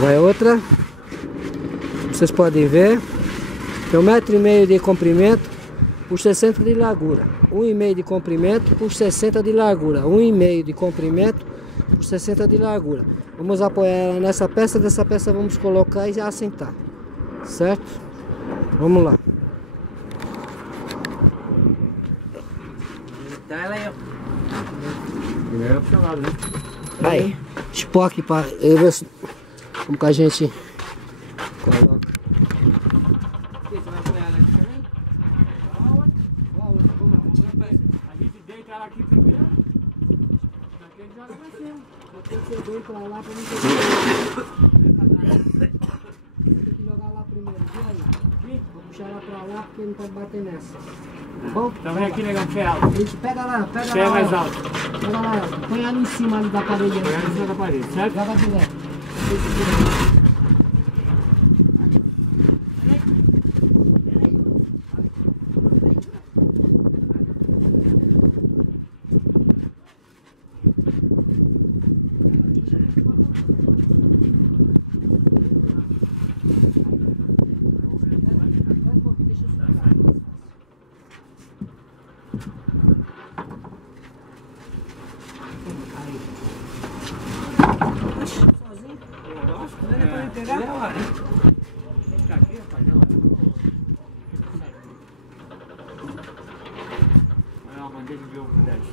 Vai outra. Vocês podem ver. Tem 1,5 m de comprimento por 60 de largura. 1,5 m de comprimento por 60 de largura. 1,5 m de comprimento por 60 de largura. Vamos apoiar ela nessa peça. Dessa peça vamos colocar e já assentar. Certo? Vamos lá. Tá ela aí, ó. Primeiro pro seu lado, né? Aí, Spock para eu ver como que a gente coloca. Você vai apoiar ela aqui também? A gente deita ela aqui primeiro. Daqui a gente joga pra cima. Vou ter que ver pra lá pra mim tem que jogar lá primeiro, viu aí? Vou puxar ela pra lá porque não pode bater nessa. Tá bom? Então vem aqui, negão, que é alto. Isso, pega lá, pega Que é lá. mais alto. Pega lá, põe ela em cima ali da parede. Põe ela em cima da parede, certo? Joga direto. Olha uma bandeja de ovo pro Dash.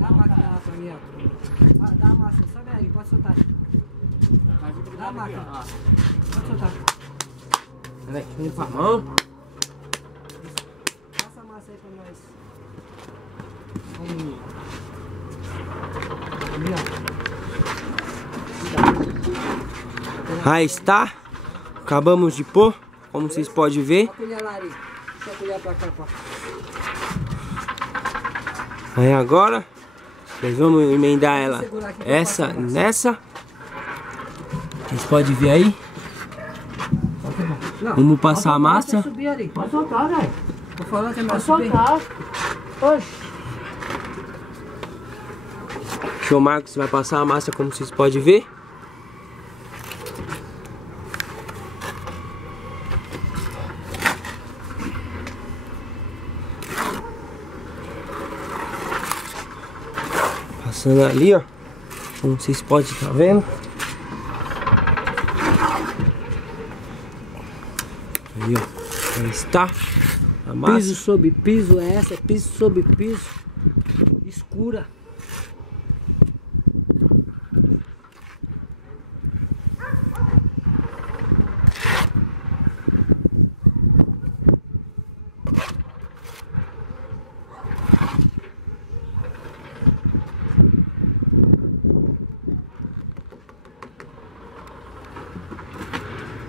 Dá a máquina lá pra mim, ó. Ah, dá a massa, sobe aí, pode soltar. Dá a máquina. Pode soltar. Peraí, deixa eu limpar a mão. Passa a massa aí pra nós. Ali, ó. Aí está. Acabamos de pôr, como vocês podem ver. Só colher lá, Ari. Só colher pra cá, pô. Aí agora, nós vamos emendar ela essa nessa. Vocês podem ver aí. Não, Vamos passar a massa. Subir ali. Pode soltar, velho. Tô falando que é mais Pode subir. soltar. Oxi. O Marcos vai passar a massa, como vocês podem ver. Passando ali, ó. Como vocês podem estar vendo. Aí, ó. Aí está a massa. Piso sobre piso é essa, é piso sobre piso. Escura.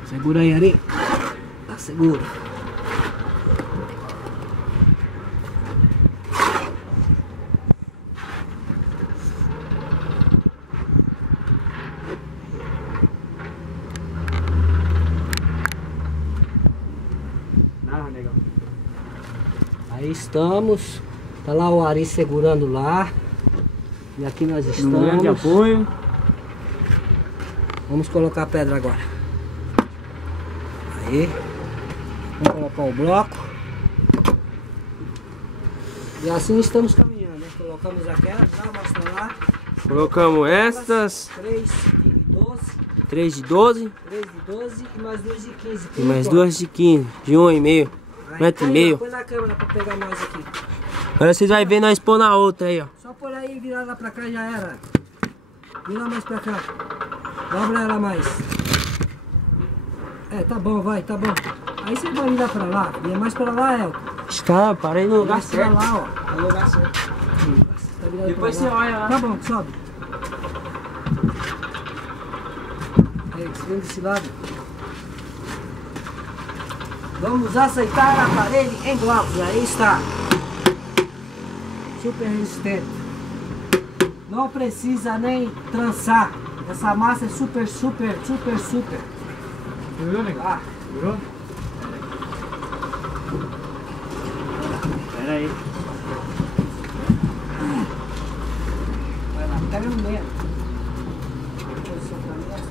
Segura aí, Ari. Tá seguro. Não, negão. Aí estamos. Tá lá o Ari segurando lá. E aqui nós Um grande estamos. apoio. Vamos colocar a pedra agora. Aí. Vamos colocar o bloco. E assim estamos caminhando, né? Colocamos aquela, tá? Mostra lá. Colocamos estas. 3 de 12. 3 de 12 3 de 12 e mais 2 de 15. e mais 2 de 15. De 1,5. Aí, 1,5 m. põe na câmera pra pegar nós aqui. Agora vocês vão ver nós pôr na outra aí, ó. Só por aí e virar lá pra cá já era. Vira mais pra cá. Dobra ela mais. É, tá bom, vai, tá bom. Aí você vai virar pra lá. E é mais pra lá, Elton. Está, parei no lugar Mais pra certo. lá, ó. No lugar certo. Tá virado Depois pra você lá. olha lá. Tá bom, sobe. Aí, você vem desse lado. Vamos aceitar a parede em blocos. Aí está. Super resistente. Não precisa nem trançar. Essa massa é super. Virou, negão? Ah, Virou? Pera aí. vai lá, pega no meio.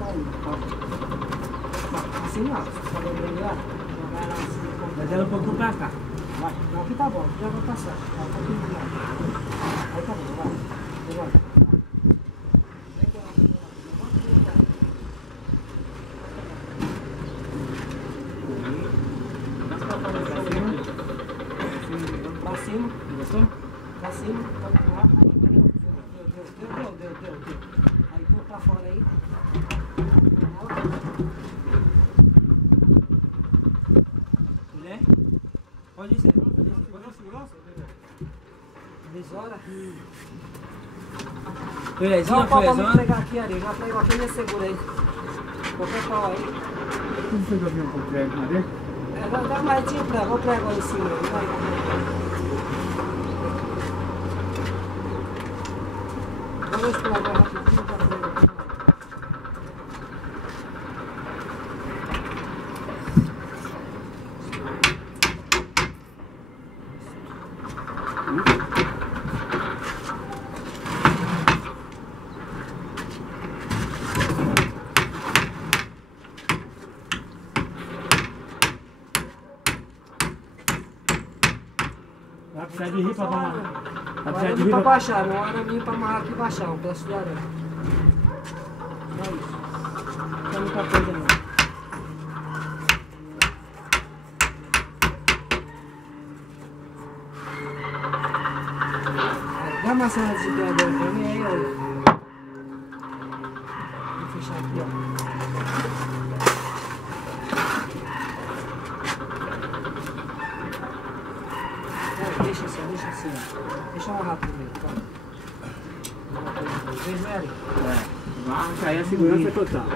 aí. Assim não, você sabe melhor. Jogar ela assim. Mas ela um pouquinho pra cá. Vai, não, aqui tá bom, aqui já vai passar. Tá um pouquinho de lado. Aí tá bom, vai. Vai. Vem com ela. Pra cima. Gostou? Pra cima, pode empurrar. Deu. Aí pôr pra fora aí. Mulher? Pode ser. Desora. Belezinha, Não, pau pra me Fezona. pegar aqui, Ari. Já prego aqui e segura aí. Qualquer pau aí. Como foi que eu vim com o prego, madeira? Dá mais de prego, o prego aí em cima. Vai. Vamos esperar agora rapidinho pra prego aqui. Vai precisar de rir pra tomar. Vai Vai precisar de vir rir pra pra... baixar, não era minha pra amarrar aqui e baixar, um pedaço de arame. Só isso. Não tem muita coisa não. Dá uma maçã de desenterrador pra mim aí, olha. Vou fechar aqui, ó. Deixa assim, ó. Deixa amarrar primeiro, tá? Vem, Mary. Vai cair a segurança total.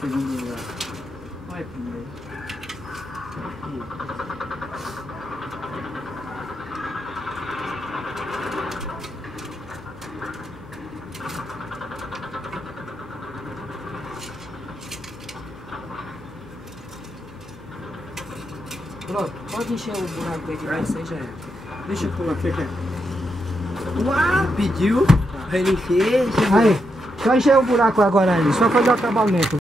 Segundo lugar. Vai primeiro. Pronto, pode encher o buraco aí que vai sair já é. Deixa eu pular, o que é? Uau, pediu pra ele encher. Aí, só encher o buraco agora ali, só fazer o acabamento.